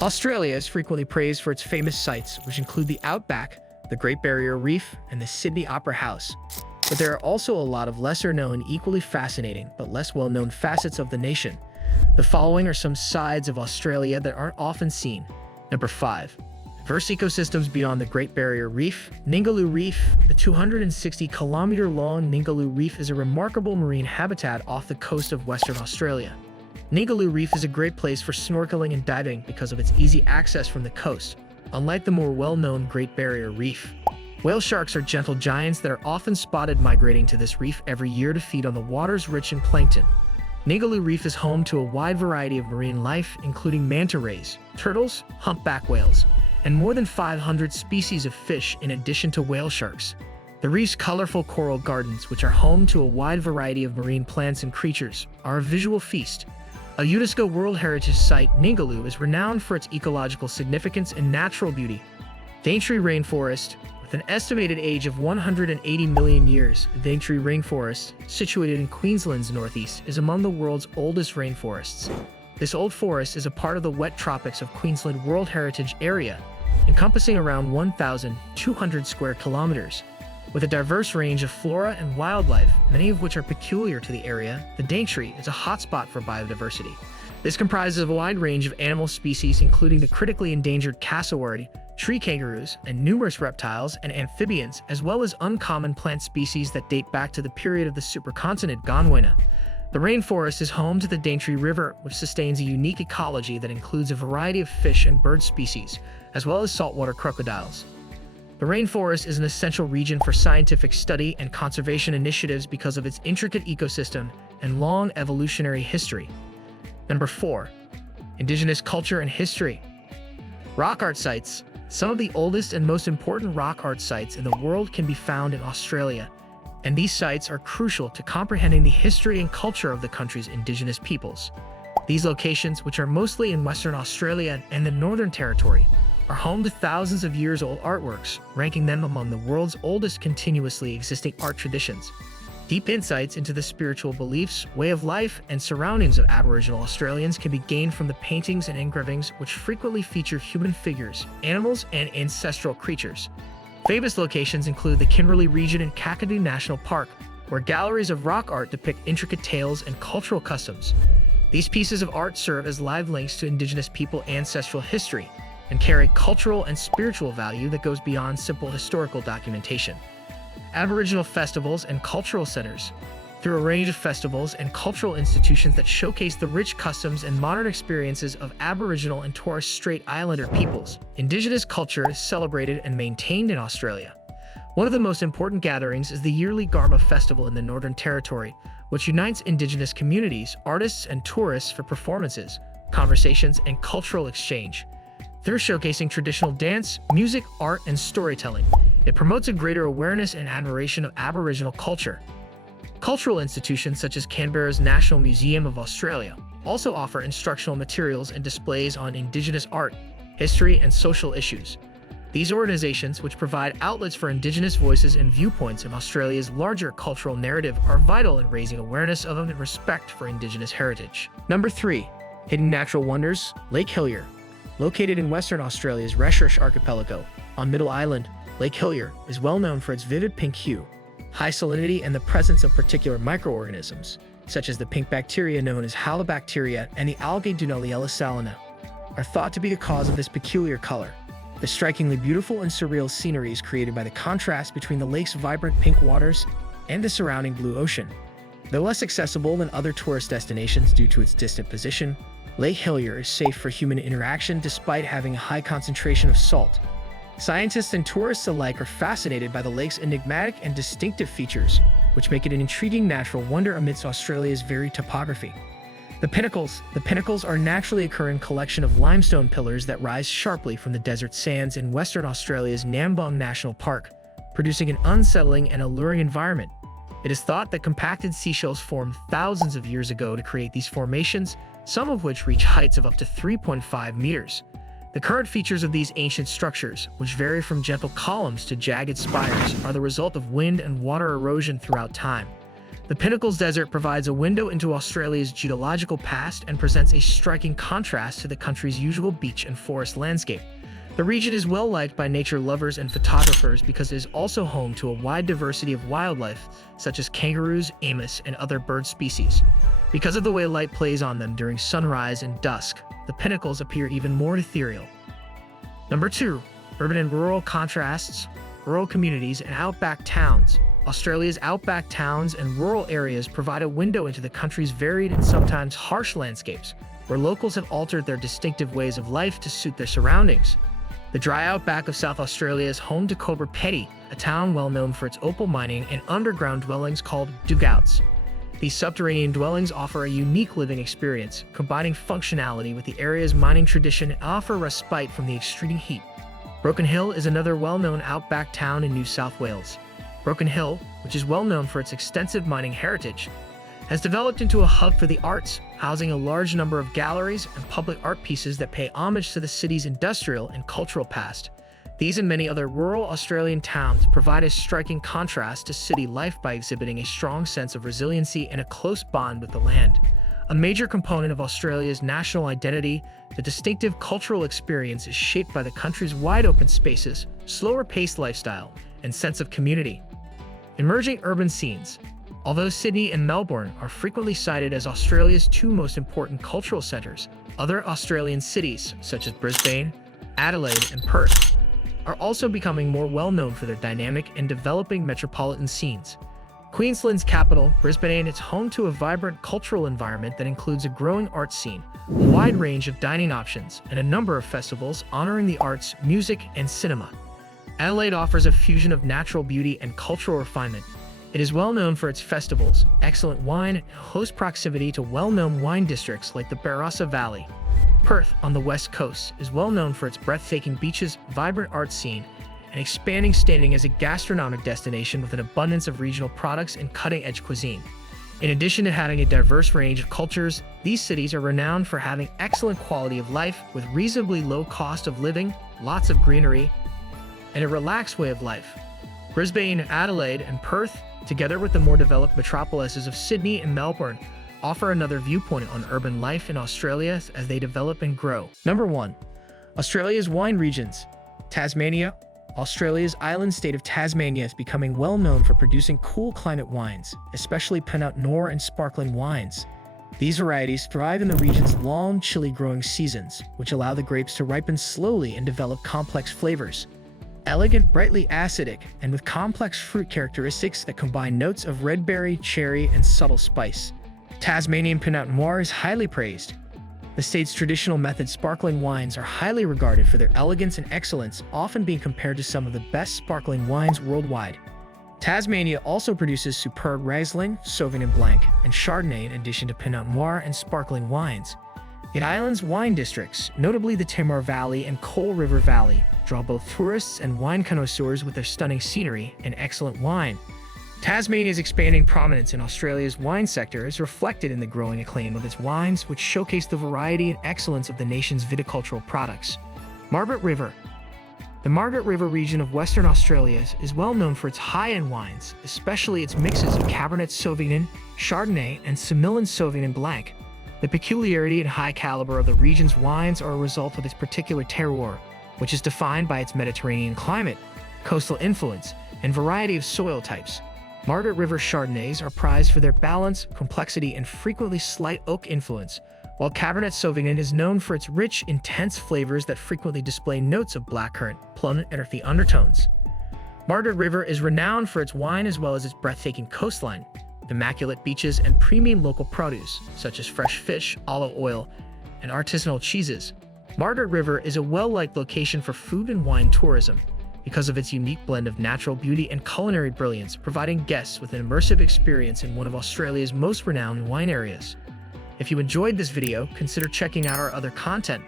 Australia is frequently praised for its famous sites, which include the Outback, the Great Barrier Reef, and the Sydney Opera House. But there are also a lot of lesser-known, equally fascinating, but less well-known facets of the nation. The following are some sides of Australia that aren't often seen. Number 5. Diverse ecosystems beyond the Great Barrier Reef. Ningaloo Reef. The 260-kilometer-long Ningaloo Reef is a remarkable marine habitat off the coast of Western Australia. Ningaloo Reef is a great place for snorkeling and diving because of its easy access from the coast, unlike the more well-known Great Barrier Reef. Whale sharks are gentle giants that are often spotted migrating to this reef every year to feed on the waters rich in plankton. Ningaloo Reef is home to a wide variety of marine life, including manta rays, turtles, humpback whales, and more than 500 species of fish in addition to whale sharks. The reef's colorful coral gardens, which are home to a wide variety of marine plants and creatures, are a visual feast. A UNESCO World Heritage Site, Ningaloo is renowned for its ecological significance and natural beauty. Daintree Rainforest, with an estimated age of 180 million years, the Daintree Rainforest, situated in Queensland's northeast, is among the world's oldest rainforests. This old forest is a part of the wet tropics of Queensland World Heritage Area, encompassing around 1,200 square kilometers. With a diverse range of flora and wildlife, many of which are peculiar to the area, the Daintree is a hotspot for biodiversity. This comprises a wide range of animal species including the critically endangered cassowary, tree kangaroos, and numerous reptiles and amphibians, as well as uncommon plant species that date back to the period of the supercontinent Gondwana. The rainforest is home to the Daintree River, which sustains a unique ecology that includes a variety of fish and bird species, as well as saltwater crocodiles. The rainforest is an essential region for scientific study and conservation initiatives because of its intricate ecosystem and long evolutionary history. Number 4. Indigenous culture and history. Rock art sites. Some of the oldest and most important rock art sites in the world can be found in Australia, and these sites are crucial to comprehending the history and culture of the country's indigenous peoples. These locations, which are mostly in Western Australia and the Northern Territory, are home to thousands of years-old artworks, ranking them among the world's oldest continuously existing art traditions. Deep insights into the spiritual beliefs, way of life, and surroundings of Aboriginal Australians can be gained from the paintings and engravings, which frequently feature human figures, animals, and ancestral creatures. Famous locations include the Kimberley region in Kakadu National Park, where galleries of rock art depict intricate tales and cultural customs. These pieces of art serve as live links to Indigenous people ancestral history, and carry cultural and spiritual value that goes beyond simple historical documentation. Aboriginal festivals and cultural centers. Through a range of festivals and cultural institutions that showcase the rich customs and modern experiences of Aboriginal and Torres Strait Islander peoples, Indigenous culture is celebrated and maintained in Australia. One of the most important gatherings is the yearly Garma Festival in the Northern Territory, which unites Indigenous communities, artists, and tourists for performances, conversations, and cultural exchange. Through showcasing traditional dance, music, art, and storytelling, it promotes a greater awareness and admiration of Aboriginal culture. Cultural institutions such as Canberra's National Museum of Australia also offer instructional materials and displays on Indigenous art, history, and social issues. These organizations, which provide outlets for Indigenous voices and viewpoints in Australia's larger cultural narrative, are vital in raising awareness of and respect for Indigenous heritage. Number 3. Hidden natural wonders. Lake Hillier. Located in Western Australia's Recherche Archipelago, on Middle Island, Lake Hillier is well known for its vivid pink hue, high salinity, and the presence of particular microorganisms, such as the pink bacteria known as halobacteria and the algae Dunaliella salina, are thought to be the cause of this peculiar color. The strikingly beautiful and surreal scenery is created by the contrast between the lake's vibrant pink waters and the surrounding blue ocean. Though less accessible than other tourist destinations due to its distant position, Lake Hillier is safe for human interaction despite having a high concentration of salt. Scientists and tourists alike are fascinated by the lake's enigmatic and distinctive features, which make it an intriguing natural wonder amidst Australia's varied topography. The pinnacles are a naturally occurring collection of limestone pillars that rise sharply from the desert sands in Western Australia's Nambong National Park, producing an unsettling and alluring environment. It is thought that compacted seashells formed thousands of years ago to create these formations, some of which reach heights of up to 3.5 meters. The current features of these ancient structures, which vary from gentle columns to jagged spires, are the result of wind and water erosion throughout time. The Pinnacles Desert provides a window into Australia's geological past and presents a striking contrast to the country's usual beach and forest landscape. The region is well liked by nature lovers and photographers because it is also home to a wide diversity of wildlife, such as kangaroos, amos, and other bird species. Because of the way light plays on them during sunrise and dusk, the pinnacles appear even more ethereal. Number 2. Urban and rural contrasts, rural communities, and outback towns. Australia's outback towns and rural areas provide a window into the country's varied and sometimes harsh landscapes, where locals have altered their distinctive ways of life to suit their surroundings. The dry outback of South Australia is home to Cobra Petty, a town well known for its opal mining and underground dwellings called dugouts. These subterranean dwellings offer a unique living experience, combining functionality with the area's mining tradition and offer respite from the extreme heat. Broken Hill is another well-known outback town in New South Wales. Broken Hill, which is well known for its extensive mining heritage, has developed into a hub for the arts, housing a large number of galleries and public art pieces that pay homage to the city's industrial and cultural past. These and many other rural Australian towns provide a striking contrast to city life by exhibiting a strong sense of resiliency and a close bond with the land. A major component of Australia's national identity, the distinctive cultural experience is shaped by the country's wide-open spaces, slower-paced lifestyle, and sense of community. Emerging urban scenes. Although Sydney and Melbourne are frequently cited as Australia's two most important cultural centres, other Australian cities, such as Brisbane, Adelaide, and Perth, are also becoming more well-known for their dynamic and developing metropolitan scenes. Queensland's capital, Brisbane, is home to a vibrant cultural environment that includes a growing art scene, a wide range of dining options, and a number of festivals honoring the arts, music, and cinema. Adelaide offers a fusion of natural beauty and cultural refinement. It is well known for its festivals, excellent wine, and close proximity to well-known wine districts like the Barossa Valley. Perth, on the west coast, is well known for its breathtaking beaches, vibrant art scene, and expanding standing as a gastronomic destination with an abundance of regional products and cutting-edge cuisine. In addition to having a diverse range of cultures, these cities are renowned for having excellent quality of life with reasonably low cost of living, lots of greenery, and a relaxed way of life. Brisbane, Adelaide, and Perth, together with the more developed metropolises of Sydney and Melbourne, offer another viewpoint on urban life in Australia as they develop and grow. Number 1. Australia's wine regions. Tasmania. Australia's island state of Tasmania is becoming well known for producing cool climate wines, especially Pinot Noir and sparkling wines. These varieties thrive in the region's long, chilly growing seasons, which allow the grapes to ripen slowly and develop complex flavors. Elegant, brightly acidic, and with complex fruit characteristics that combine notes of red berry, cherry, and subtle spice. Tasmanian Pinot Noir is highly praised. The state's traditional method sparkling wines are highly regarded for their elegance and excellence, often being compared to some of the best sparkling wines worldwide. Tasmania also produces superb Riesling, Sauvignon Blanc, and Chardonnay in addition to Pinot Noir and sparkling wines. The island's wine districts, notably the Tamar Valley and Coal River Valley, draw both tourists and wine connoisseurs with their stunning scenery and excellent wine. Tasmania's expanding prominence in Australia's wine sector is reflected in the growing acclaim of its wines, which showcase the variety and excellence of the nation's viticultural products. Margaret River. The Margaret River region of Western Australia is well known for its high-end wines, especially its mixes of Cabernet Sauvignon, Chardonnay, and Semillon Sauvignon Blanc. The peculiarity and high caliber of the region's wines are a result of its particular terroir, which is defined by its Mediterranean climate, coastal influence, and variety of soil types. Margaret River Chardonnays are prized for their balance, complexity, and frequently slight oak influence, while Cabernet Sauvignon is known for its rich, intense flavors that frequently display notes of blackcurrant, plum, and earthy undertones. Margaret River is renowned for its wine as well as its breathtaking coastline, immaculate beaches, and premium local produce, such as fresh fish, olive oil, and artisanal cheeses. Margaret River is a well-liked location for food and wine tourism because of its unique blend of natural beauty and culinary brilliance, providing guests with an immersive experience in one of Australia's most renowned wine areas. If you enjoyed this video, consider checking out our other content.